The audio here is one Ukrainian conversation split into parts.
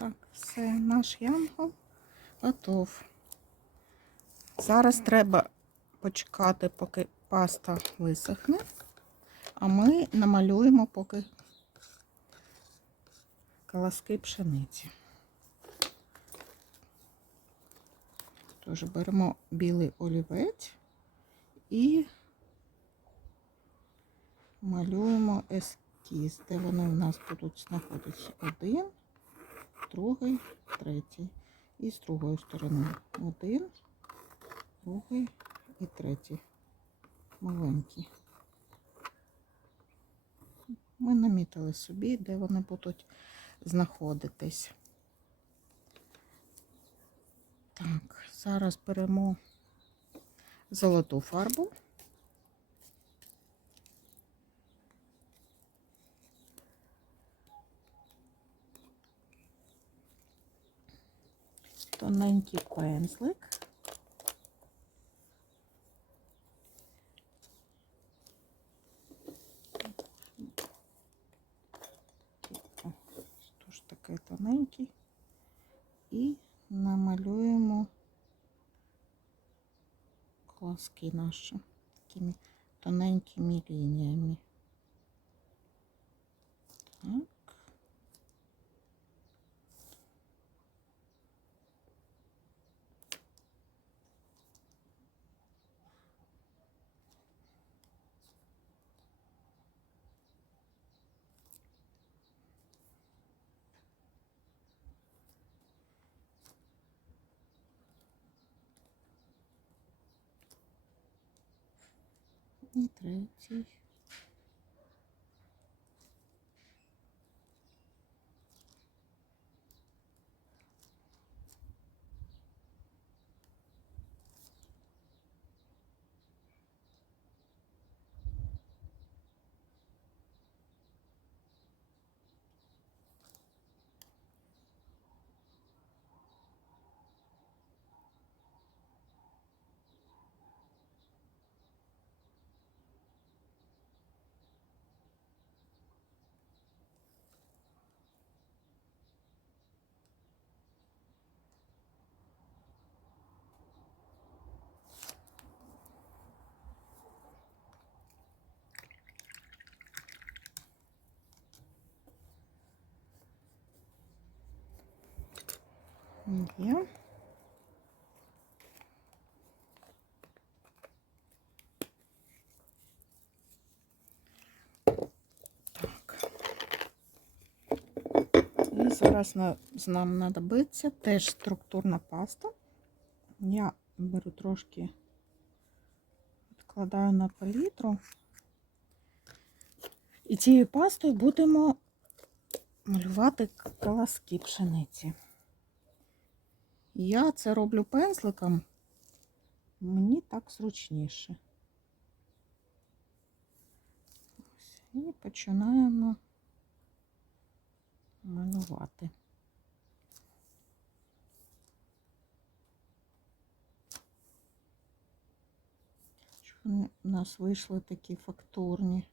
Так, все, наш янгол готов. Зараз треба почекати, поки паста висохне, а ми намалюємо поки колоски пшениці. Тож беремо білий олівець і малюємо ескіз, де вони у нас будуть знаходитися один, другий, третій. І з другої сторони один, другий і третій. Маленький. Ми намітили собі, де вони будуть знаходитись. Так, зараз беремо золоту фарбу. Тоненький пензлик. Тож такий тоненький. І намалюємо колоски наші такими тоненькими лініями. Так. І третій. Є. Так. І зараз нам знадобиться теж структурна паста. Я беру трошки, відкладаю на палітру. І цією пастою будемо малювати колоски пшениці. Я це роблю пензликом, мені так зручніше. Ось, І починаємо малювати. Щоб Вони у нас вийшли такі фактурні.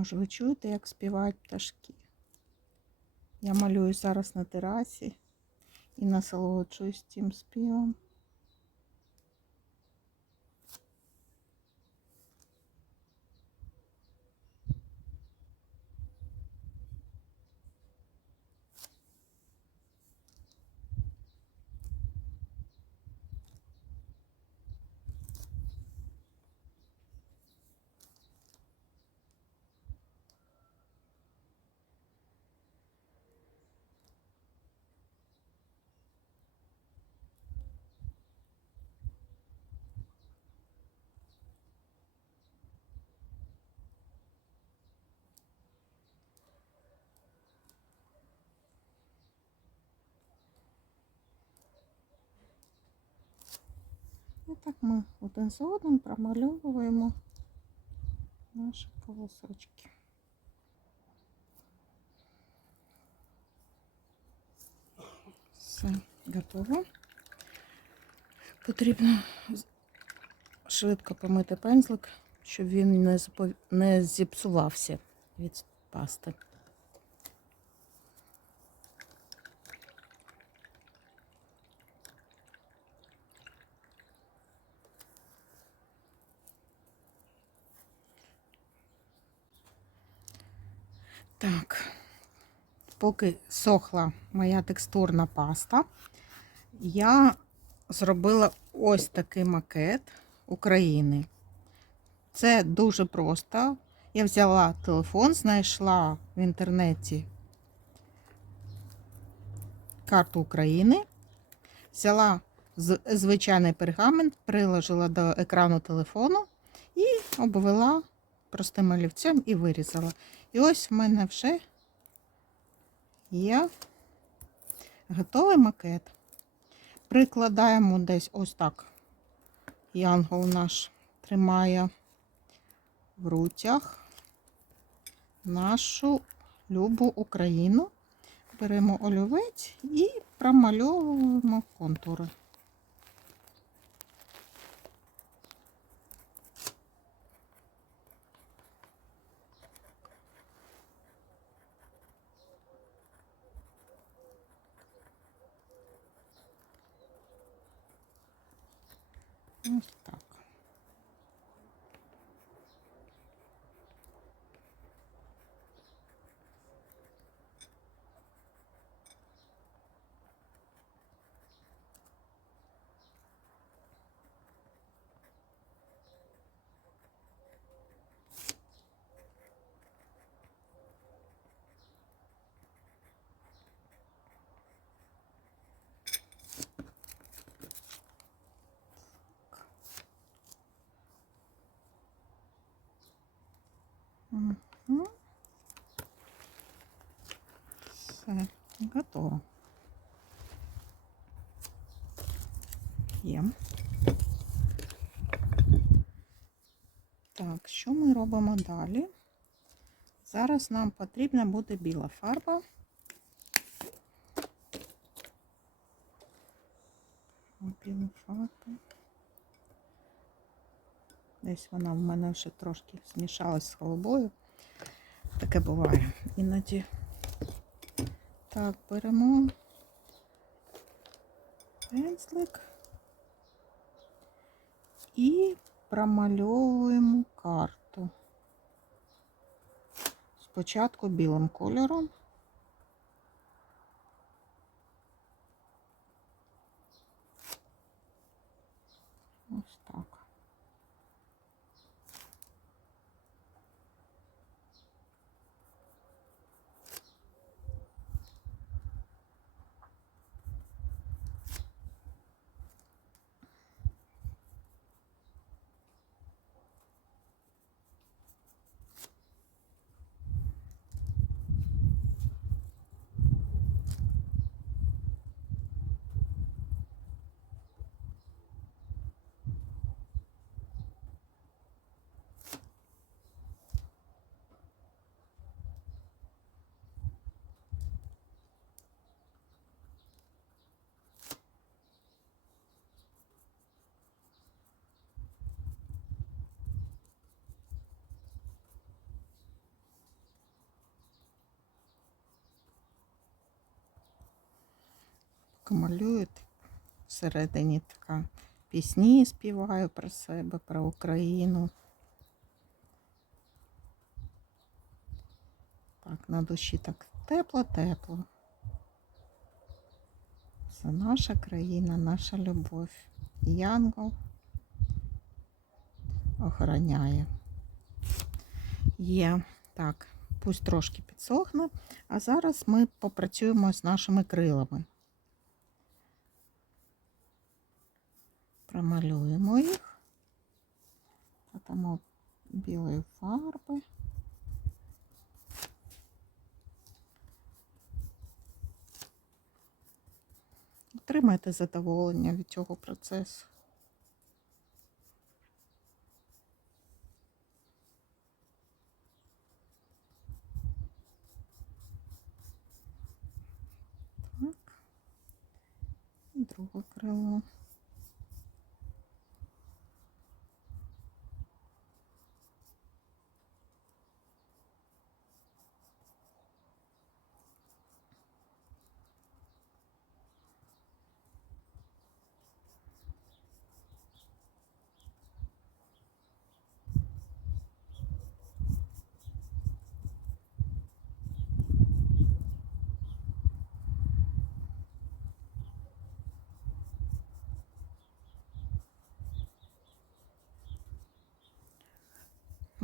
Може, ви чуєте, як співають пташки? Я малюю зараз на терасі і насолоджуюсь цим співом. І так ми один за одним промальовуємо наші колосочки. Все, готово. Потрібно швидко помити пензлик, щоб він не зіпсувався від пасти. Так, поки сохла моя текстурна паста, я зробила ось такий макет України. Це дуже просто. Я взяла телефон, знайшла в інтернеті карту України, взяла звичайний пергамент, приложила до екрану телефону і обвела простим олівцем і вирізала. І ось в мене вже є готовий макет. Прикладаємо десь ось так. Янгол наш тримає в рутях нашу любу Україну. Беремо олівець і промальовуємо контури. Так. Мгм. Все, готово. Є. Так, що ми робимо далі? Зараз нам потрібна буде біла фарба. Біла фарба. Десь вона в мене вже трошки змішалась з голубою. Таке буває іноді. Так, беремо пензлик і промальовуємо карту. Спочатку білим кольором. Ось так. Малюю. Всередині така пісні співаю про себе, про Україну. Так, на душі так тепло-тепло. Це наша країна, наша любов. Янгол охороняє. Є. Так, пусть трошки підсохне. А зараз ми попрацюємо з нашими крилами. Промалюємо їх. Потім білої фарби. Отримайте задоволення від цього процесу.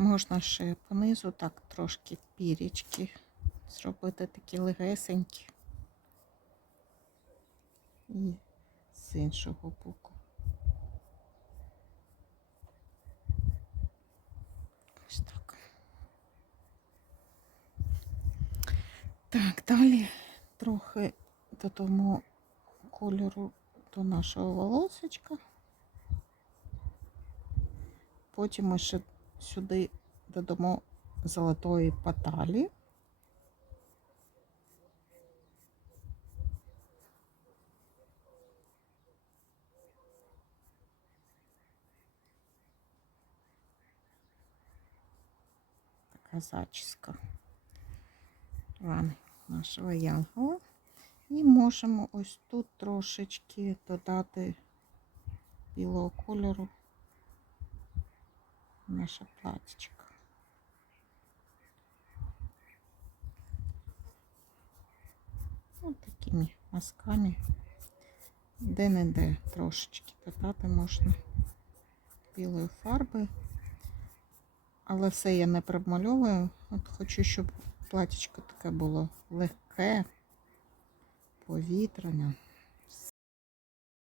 Можна ще понизу так трошки пірічки зробити такі легесенькі. І з іншого боку. Ось так. Так, далі трохи додамо кольору до нашого волосечка. Потім ми ще сюди додамо золотої паталі. Така зачіска рани нашого янгола. І можемо ось тут трошечки додати білого кольору наше платічко. Ось такими мазками. Де-не-де трошечки додати можна білої фарби. Але все я не промальовую. От хочу, щоб платічко таке було легке, повітряне.